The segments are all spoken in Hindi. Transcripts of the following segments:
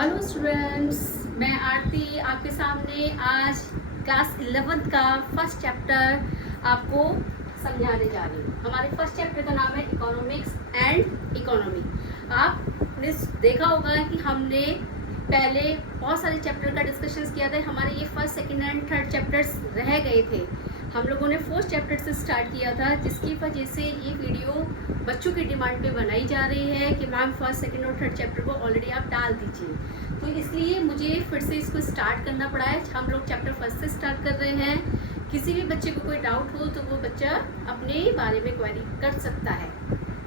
हेलो स्टूडेंट्स, मैं आरती आपके सामने आज क्लास 11th का फर्स्ट चैप्टर आपको समझाने जा रही हूँ। हमारे फर्स्ट चैप्टर का नाम है इकोनॉमिक्स एंड इकोनॉमी। आपने देखा होगा कि हमने पहले बहुत सारे चैप्टर का डिस्कशन किया था। हमारे ये first, second and third chapters रह गए थे। हम लोगों ने फोर्थ चैप्टर से स्टार्ट किया था, जिसकी वजह से ये वीडियो बच्चों की डिमांड पे बनाई जा रही है कि मैम फर्स्ट, सेकंड और थर्ड चैप्टर को ऑलरेडी आप डाल दीजिए। तो इसलिए मुझे फिर से इसको स्टार्ट करना पड़ा है। हम लोग चैप्टर फर्स्ट से स्टार्ट कर रहे हैं। किसी भी बच्चे को कोई डाउट हो तो वो बच्चा अपने बारे में क्वेरी कर सकता है।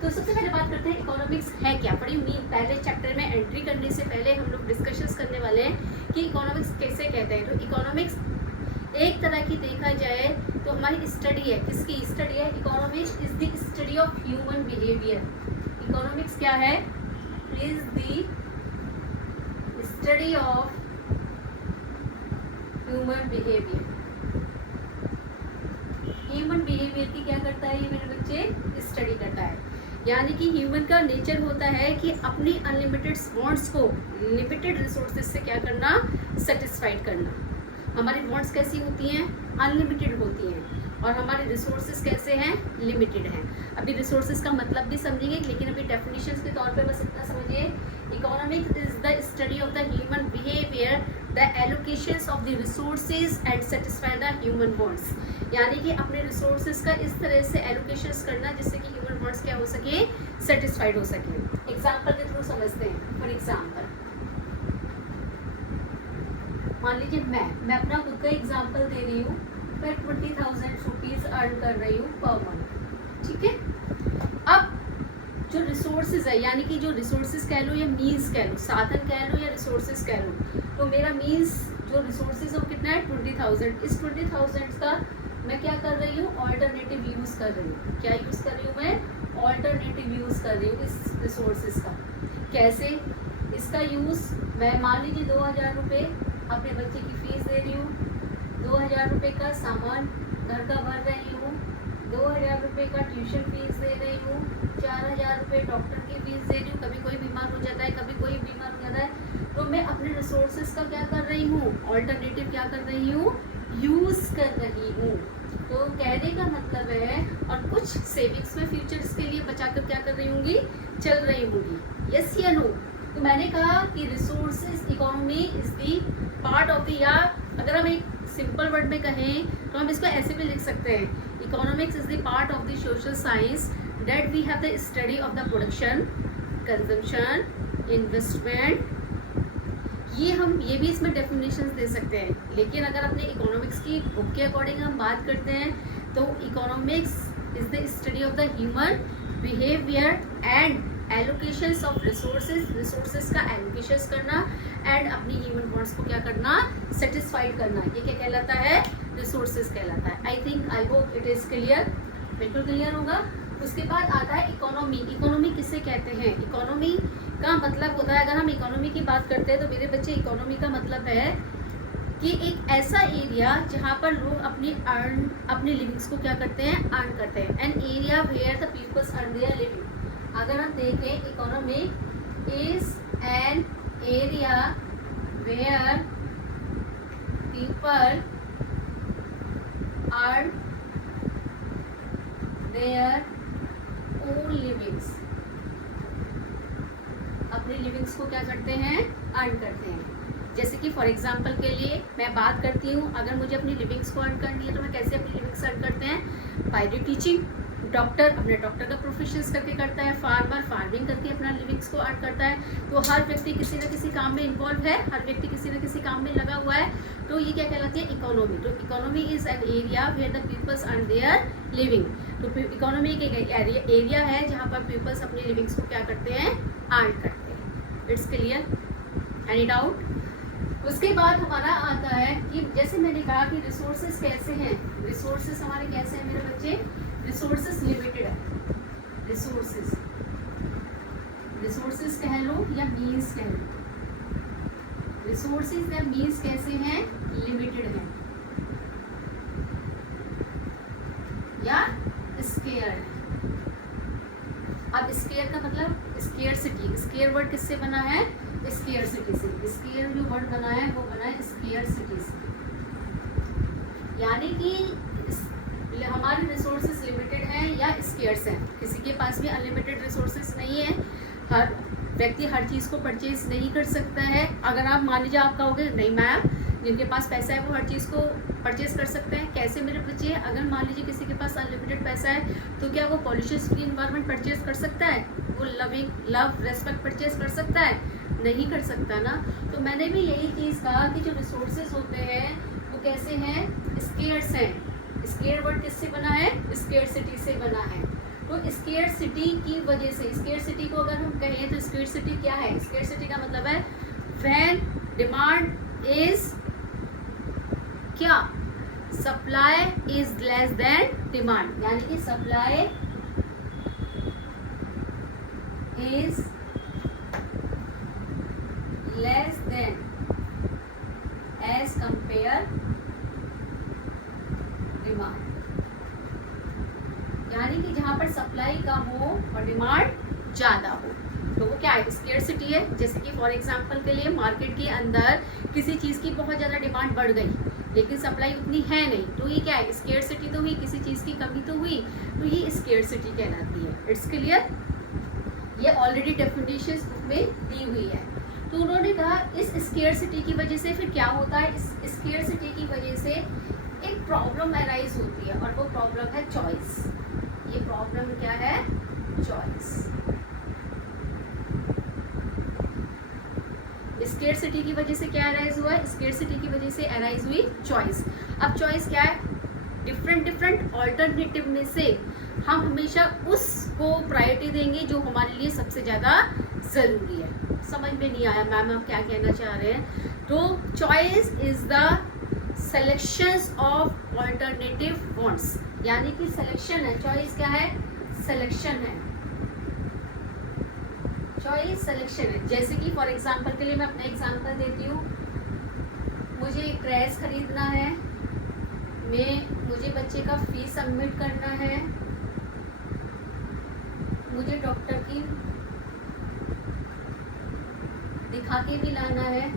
तो सबसे पहले बात करते हैं इकोनॉमिक्स है क्या। बड़ी पहले चैप्टर में एंट्री करने से पहले हम लोग डिस्कशंस करने वाले हैं कि इकोनॉमिक्स कैसे कहते हैं। तो इकोनॉमिक्स एक तरह की देखा जाए तो हमारी स्टडी है। किसकी स्टडी है? Economics is the study of human behaviour. Economics क्या है? Is the study of human behaviour. Human behaviour की क्या करता है ये मेरे बच्चे? स्टडी करता है। यानी कि ह्यूमन का नेचर होता है कि अपनी अनलिमिटेड वांट्स को लिमिटेड रिसोर्सेज से क्या करना? सेटिस्फाइड करना। हमारी वांट्स कैसी होती हैं? अनलिमिटेड होती हैं। और हमारे रिसोर्सेज कैसे हैं? लिमिटेड हैं। अभी रिसोर्सेज का मतलब भी समझेंगे, लेकिन अभी डेफिनेशंस के तौर पे बस इतना समझिए। Economics is the study of the human behaviour, the allocations of the resources and satisfy the human wants. यानी कि अपने रिसोर्सेज का इस तरह से एलोकेशंस करना जिससे कि ह्यूमन वांट्स क्या हो सके? सेटिस्फाइड हो सके। एग्जाम्पल के थ्रू समझते हैं। फॉर एग्जाम्पल मान लीजिए मैं अपना खुद का एग्जाम्पल दे रही हूँ। मैं 20,000 रुपीज़ अर्न कर रही हूँ पर मंथ। ठीक है। अब जो रिसोर्सेज है, यानी कि जो रिसोर्सेज कह लो या मीन्स कह लो, साधन कह लो या रिसोर्सेज कह लो, तो मेरा मीन्स जो रिसोर्सेज है कितना है? 20,000। इस 20,000 का मैं क्या कर रही हूँ? ऑल्टरनेटिव यूज़ कर रही हूँ। क्या यूज़ कर रही हूँ मैं? ऑल्टरनेटिव यूज़ कर रही हूँ इस रिसोर्सेज का। कैसे? इसका यूज़ मैं मान लीजिए 2,000 रुपये अपने बच्चे की फीस दे रही हूँ, 2,000 रुपये का सामान घर का भर रही हूँ, 2,000 रुपये का ट्यूशन फीस दे रही हूँ, 4,000 रुपये डॉक्टर की फीस दे रही हूँ। कभी कोई बीमार हो जाता है, कभी कोई बीमार हो जाता है, तो मैं अपने रिसोर्सेज का क्या कर रही हूँ? ऑल्टरनेटिव क्या कर रही हूँ? यूज़ कर रही हूँ। तो कहने का मतलब है, और कुछ सेविंग्स में फ्यूचर्स के लिए बचाकर क्या कर रही होंगी? चल रही होंगी। यस या नो? तो मैंने कहा कि resources economy is the part of the, या अगर हम एक सिंपल वर्ड में कहें तो हम इसको ऐसे भी लिख सकते हैं। Economics is the part of the social science that we have the study of the production, consumption, investment. ये भी इसमें डेफिनेशंस दे सकते हैं। लेकिन अगर अपने इकोनॉमिक्स की बुक के अकॉर्डिंग हम बात करते हैं तो economics is the study of the human behaviour and allocations of resources का एलोकेशंस करना एंड अपनी ह्यूमन वांट्स को क्या करना? सेटिस्फाइड करना। ये क्या कहलाता है? रिसोर्सेज कहलाता है। I think, I hope it is clear. बिल्कुल क्लियर होगा। उसके बाद आता है इकोनॉमी। इकोनॉमी किसे कहते हैं? इकोनॉमी का मतलब होता है, अगर हम इकोनॉमी की बात करते हैं तो मेरे बच्चे इकोनॉमी का मतलब है कि एक ऐसा एरिया जहाँ पर लोग अपनी लिविंग्स को क्या करते हैं? अर्न करते हैं। An area where the peoples earn their living. अगर हम देखें, economy is an area where people earn their own livings. अपनी लिविंग्स को क्या करते हैं? अर्न करते हैं। जैसे कि फॉर एग्जांपल के लिए मैं बात करती हूँ, अगर मुझे अपनी लिविंग्स को अर्न करनी है तो मैं कैसे अपनी लिविंग्स अर्न करते हैं? By the teaching. डॉक्टर अपने डॉक्टर का प्रोफेशन करके करता है, फार्मर फार्मिंग करके अपना लिविंग्स को अर्न करता है। तो हर व्यक्ति किसी न किसी काम में इन्वॉल्व है, हर व्यक्ति किसी न किसी काम में लगा हुआ है। तो ये क्या कहलाती है? इकोनॉमी। तो economy is an area where the peoples earn their living. तो इकोनॉमी एक एरिया है जहाँ पर पीपल्स अपनी लिविंग्स को क्या करते हैं? अर्न करते हैं। It's clear? Any doubt? उसके बाद हमारा आता है कि जैसे मैंने कहा कि रिसोर्सेज कैसे हैं? रिसोर्सेज हमारे कैसे हैं मेरे बच्चे? रिसोर्सेज लिमिटेड है। रिसोर्सेज कह लो या मीन्स कह लो। रिसोर्सेज या मीन्स कैसे हैं? लिमिटेड हैं या स्केयर है। अब स्केयर का मतलब स्केयर सिटी। स्केयर वर्ड किससे बना है? स्केयरसिटी से, स्केयर जो वर्ड बना है वो बना है स्केयरसिटी से, यानी कि हमारे रिसोर्सेज लिमिटेड हैं या स्केयर्स हैं। किसी के पास भी अनलिमिटेड रिसोर्सेज नहीं है, हर व्यक्ति हर चीज़ को परचेज नहीं कर सकता है। अगर आप मान लीजिए आप कहोगे नहीं मैम, जिनके पास पैसा है वो हर चीज़ को परचेज कर सकते हैं, कैसे मेरे बच्चे? अगर मान लीजिए किसी के पास अनलिमिटेड पैसा है तो क्या वो पॉल्यूशन फ्री इन्वायरमेंट परचेज कर सकता है? वो लव रेस्पेक्ट परचेज कर सकता है? नहीं कर सकता ना। तो मैंने भी यही चीज़ कहा कि जो रिसोर्सेज होते हैं वो कैसे हैं? स्केयर्स हैं। स्केयर वर्ड किससे बना है? स्केयरसिटी से बना है। तो स्केयरसिटी की वजह से, स्केयरसिटी को अगर हम कहें तो स्केयरसिटी क्या है? स्केयरसिटी का मतलब है व्हेन डिमांड इज क्या? Supply is less than demand, यानी कि supply is less than as compare demand, यानी कि जहां पर सप्लाई कम हो और डिमांड ज़्यादा हो तो वो क्या है? स्केयरसिटी है। जैसे कि फॉर एग्जांपल के लिए मार्केट के अंदर किसी चीज़ की बहुत ज़्यादा डिमांड बढ़ गई लेकिन सप्लाई उतनी है नहीं, तो ये क्या है? स्केयरसिटी तो हुई, किसी चीज़ की कमी तो हुई, तो ये स्केयरसिटी कहलाती है। It's clear? ये ऑलरेडी डेफिनेशन बुक में दी हुई है। तो उन्होंने कहा इस स्केयरसिटी की वजह से फिर क्या होता है? इस स्केयरसिटी की वजह से एक प्रॉब्लम अराइज होती है और वो प्रॉब्लम है चॉइस। ये प्रॉब्लम क्या है? चॉइस। स्केयरसिटी की वजह से क्या अराइज हुआ? स्केयरसिटी की वजह से अराइज हुई चॉइस। अब चॉइस क्या है? डिफरेंट ऑल्टरनेटिव में से हम हमेशा उसको प्रायोरिटी देंगे जो हमारे लिए सबसे ज़्यादा ज़रूरी है। समझ में नहीं आया मैम आप क्या कहना चाह रहे हैं? तो choice is the selections of alternative wants, यानी कि सिलेक्शन है। चॉइस क्या है? सिलेक्शन है। चॉइस सिलेक्शन है। जैसे कि फॉर एग्जांपल के लिए मैं अपना एग्जांपल देती हूँ, मुझे एक ड्रेस खरीदना है, मुझे बच्चे का फीस सबमिट करना है, मुझे डॉक्टर की दिखा के भी लाना है,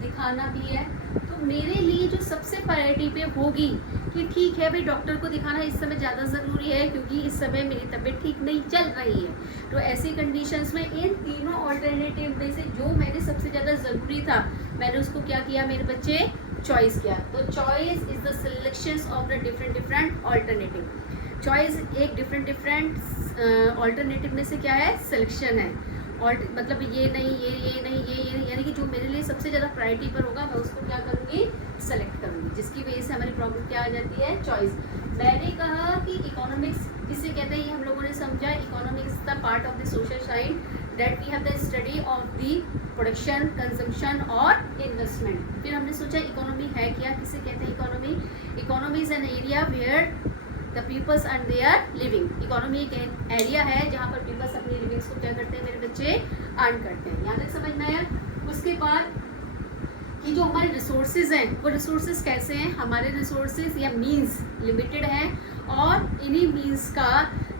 दिखाना भी है, तो मेरे लिए जो सबसे प्रायोरिटी पे होगी कि ठीक है भाई डॉक्टर को दिखाना इस समय ज़्यादा ज़रूरी है क्योंकि इस समय मेरी तबीयत ठीक नहीं चल रही है। तो ऐसी कंडीशंस में इन तीनों ऑल्टरनेटिव में से जो मैंने सबसे ज़्यादा ज़रूरी था मैंने उसको क्या किया? मेरे बच्चे चॉइस किया। तो choice is the selections of the different alternative. Choice एक डिफरेंट ऑल्टरनेटिव में से क्या है? सिलेक्शन है। और मतलब ये नहीं ये नहीं ये, यानी कि जो मेरे लिए सबसे ज़्यादा प्रायोरिटी पर होगा मैं उसको क्या करूँगी? सेलेक्ट करूँगी, जिसकी वजह से हमारी प्रॉब्लम क्या आ जाती है? चॉइस। मैंने कहा कि इकोनॉमिक्स किसे कहते हैं ये हम लोगों ने समझा। Economics is the part of the social science that we have the study of the production, consumption और इन्वेस्टमेंट। फिर हमने सोचा इकोनॉमी है क्या, किसे कहते हैं economy? Economy is an area where the peoples and they are living. Economy एक एरिया है जहाँ पर पीपल्स अपनी लिविंग्स को क्या करते हैं मेरे बच्चे? अर्न करते हैं। यहाँ तक समझ में आया? उसके बाद कि जो हमारे रिसोर्सेज हैं वो रिसोर्सेज कैसे हैं? हमारे रिसोर्सेज या मीन्स लिमिटेड हैं और इन्हीं मीन्स का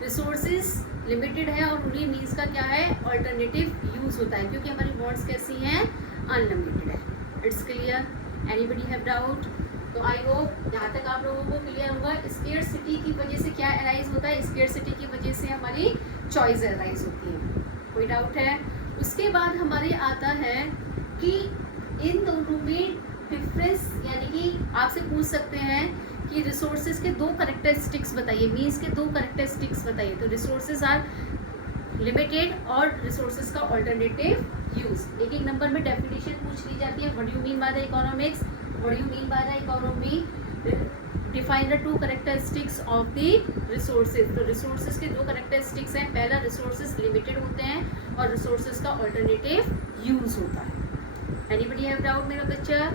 रिसोर्सेज लिमिटेड है और उन्हीं मीन्स का क्या है? ऑल्टरनेटिव यूज़ होता है क्योंकि हमारी वॉन्ट्स कैसी हैं? अनलिमिटेड है। It's clear? Anybody have doubt? तो आई होप यहाँ तक आप लोगों को क्लियर होगा। स्केयरसिटी की वजह से क्या अराइज होता है? स्केयरसिटी की वजह से हमारी चॉइस अराइज होती है। कोई डाउट है? उसके बाद हमारे आता है कि इन दोनों में डिफरेंस, यानी कि आपसे पूछ सकते हैं कि रिसोर्सेज के दो कैरेक्टरिस्टिक्स बताइए, मीन्स के दो कैरेक्टरिस्टिक्स बताइए। तो रिसोर्सेज आर लिमिटेड और रिसोर्सेज का ऑल्टरनेटिव यूज। एक नंबर में डेफिनेशन पूछ ली जाती है। What do you mean by the economics? What do you mean by the economy? Define the two characteristics of the resources. तो resources के दो characteristics हैं। पहला resources limited होते हैं और resources का alternative use होता है। Anybody have doubt मेरा बच्चा?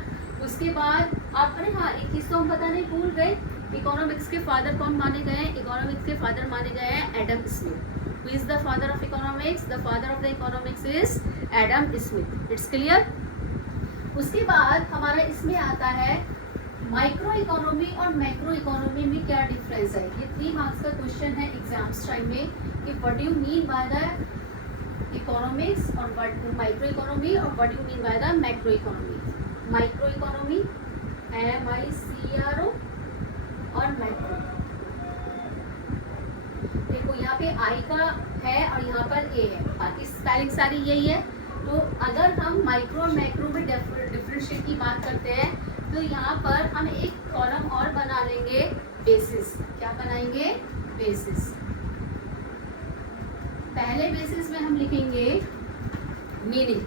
उसके बाद आप अरे हाँ एक चीज़ तो हम बताने भूल गए, इकोनॉमिक्स के फादर कौन माने गए हैं? इकोनॉमिक्स के फादर माने गए हैं Adam Smith. Who is the father of economics? The father of the economics is Adam Smith. It's clear? उसके बाद हमारा इसमें आता है माइक्रो इकोनॉमी और मैक्रो इकोनॉमी में क्या डिफरेंस है। ये 3 मार्क्स का क्वेश्चन है एग्जाम्स टाइम में कि what do you mean by the economics और व्हाट माइक्रो इकोनॉमी और what you mean by the macro economy. Micro economy MICRO और मैक्रो। देखो यहाँ पे I का है और यहाँ पर A है, बाकी स्पेलिंग सारी यही है। तो अगर हम माइक्रो और मैक्रो में डिफरेंशिएट की बात करते हैं तो यहाँ पर हम एक कॉलम और बना लेंगे, बेसिस। क्या बनाएंगे? बेसिस। पहले बेसिस में हम लिखेंगे मीनिंग।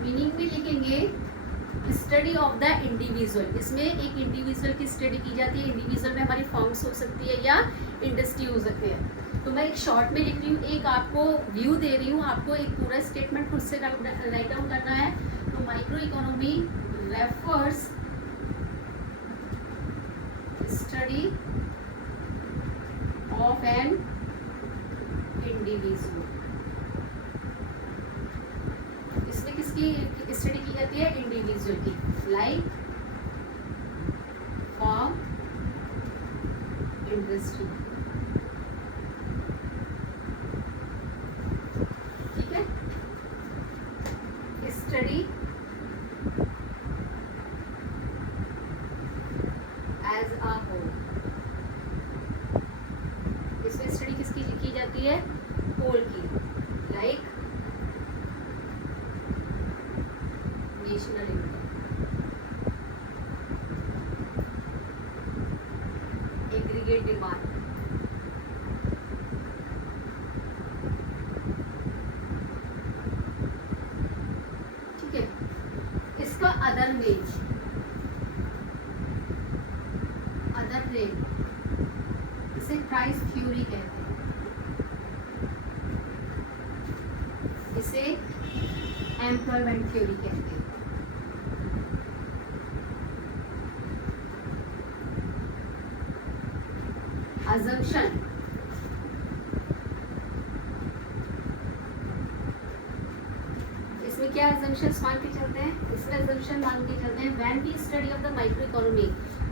मीनिंग में लिखेंगे स्टडी ऑफ द इंडिविजुअल। इसमें एक इंडिविजुअल की स्टडी की जाती है। इंडिविजुअल में हमारी फर्म्स हो सकती है या इंडस्ट्री हो सकती है। तो मैं एक शॉर्ट में लिख रही हूँ, एक आपको व्यू दे रही हूँ, आपको एक पूरा स्टेटमेंट खुद से राइट डाउन करना है। तो micro economy refers study of an individual. इसमें किसकी स्टडी की जाती है? इंडिविजुअल की। Like form, industry. ठीक है, स्टडी एज अ होल। इसमें स्टडी किसकी की जाती है? होल की। Like national income, aggregate demand, ठीक है। इसका अदर नेम, अदर नेम, इसे प्राइस थ्योरी कहते हैं, इसे एम्प्लॉयमेंट थ्योरी कहते हैं। assumption, इसमें क्या assumptions मान के चलते हैं? इसमें assumption मान के चलते हैं when we study of the micro economy।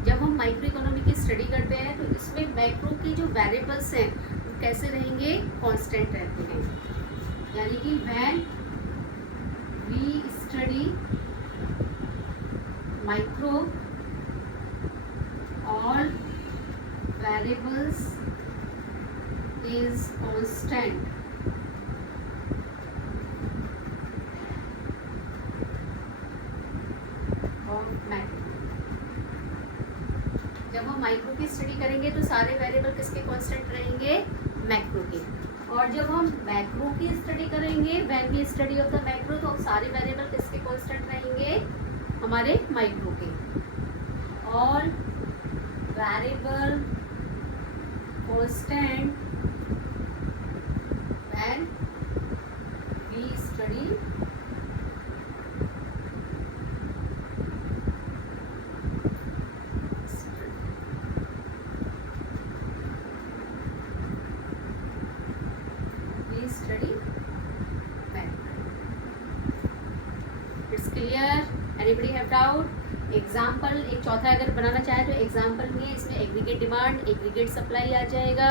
जब हम माइक्रो इकोनॉमी की स्टडी करते हैं तो इसमें मैक्रो की जो वेरिएबल्स हैं वो कैसे रहेंगे? कांस्टेंट रहते हैं। यानी कि when we study micro, all variables is constant of macro। जब हम माइक्रो की स्टडी करेंगे तो सारे वेरिएबल किसके कांस्टेंट रहेंगे? मैक्रो के। और जब हम मैक्रो की स्टडी करेंगे, when we study of the macro, तो सारे वेरिएबल किसके कांस्टेंट रहेंगे? हमारे माइक्रो के। All variable constant when we study it's clear? anybody have doubt? Example एक चौथा अगर बनाना चाहे तो एग्जाम्पल में इसमें एग्रीगेट डिमांड, एग्रीगेट सप्लाई आ जाएगा,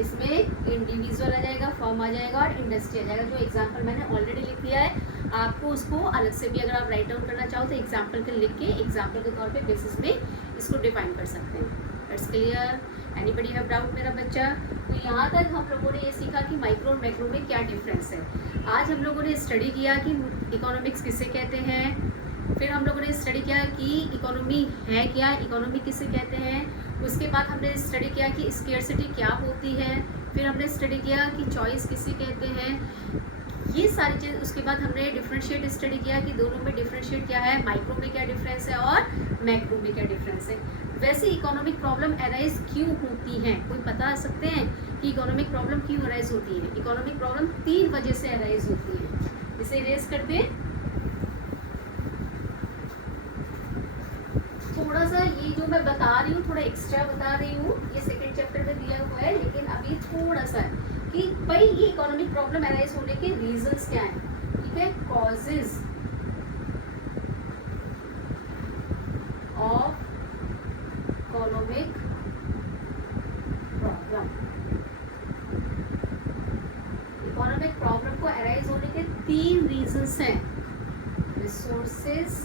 इसमें इंडिविजुअल आ जाएगा, फर्म आ जाएगा और इंडस्ट्री आ जाएगा। जो एग्जाम्पल मैंने ऑलरेडी लिख दिया है, आपको उसको अलग से भी अगर आप राइट डाउन करना चाहो तो एग्जाम्पल के लिख के एग्जाम्पल के तौर पे बेसिस में इसको डिफाइन कर सकते हैं। It's clear? Anybody have doubt मेरा बच्चा? तो यहाँ तक हम लोगों ने ये सीखा कि माइक्रो और मैक्रो में क्या डिफरेंस है। आज हम लोगों ने स्टडी किया कि इकोनॉमिक्स किसे कहते हैं, फिर हम लोगों ने स्टडी किया कि इकोनॉमी है क्या, इकोनॉमी किसे कहते हैं। उसके बाद हमने स्टडी किया कि स्केर्सिटी क्या होती है, फिर हमने स्टडी किया कि चॉइस किसे कहते हैं। ये सारी चीज़, उसके बाद हमने डिफरेंशिएट स्टडी किया कि दोनों में डिफरेंशिएट क्या है, माइक्रो में क्या डिफरेंस है और मैक्रो में क्या डिफरेंस है। वैसे इकोनॉमिक प्रॉब्लम अराइज क्यों होती हैं, कोई बता सकते हैं कि इकोनॉमिक प्रॉब्लम क्यों अराइज होती है? इकोनॉमिक प्रॉब्लम 3 वजह से अराइज होती है। इसे इरेज करते हैं। थोड़ा सा ये जो मैं बता रही हूँ थोड़ा एक्स्ट्रा बता रही हूँ, ये सेकंड चैप्टर में दिया हुआ है, लेकिन अभी थोड़ा सा कि भाई ये इकोनॉमिक प्रॉब्लम अराइज होने के रीजंस क्या हैं। ठीक है, causes of economic problem. Main reasons हैं रिसोर्सेज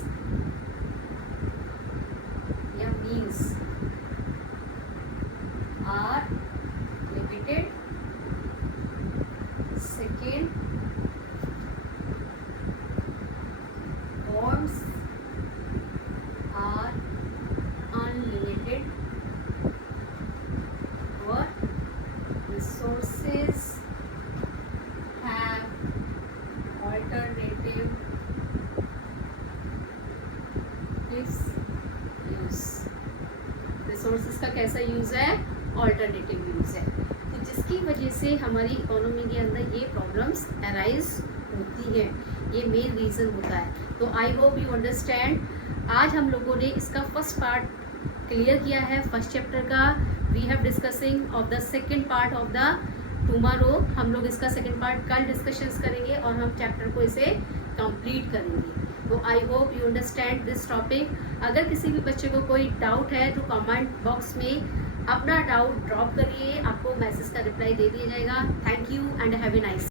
या means are limited, second bonds are unlimited or resources have alternative use. Resources का कैसा यूज है? ऑल्टरनेटिव यूज है। तो जिसकी वजह से हमारी इकोनॉमी के अंदर ये प्रॉब्लम्स अराइज होती हैं, ये मेन रीज़न होता है। तो आई होप यू अंडरस्टैंड। आज हम लोगों ने इसका फर्स्ट पार्ट क्लियर किया है, फर्स्ट चैप्टर का। We have discussing of the second part of the tomorrow. हम लोग इसका सेकेंड पार्ट कल डिस्कशंस करेंगे और हम चैप्टर को इसे कंप्लीट करेंगे। तो I hope you understand this topic. अगर किसी भी बच्चे को कोई डाउट है तो कमेंट बॉक्स में अपना डाउट ड्रॉप करिए, आपको मैसेज का रिप्लाई दे दिया जाएगा। Thank you and have a nice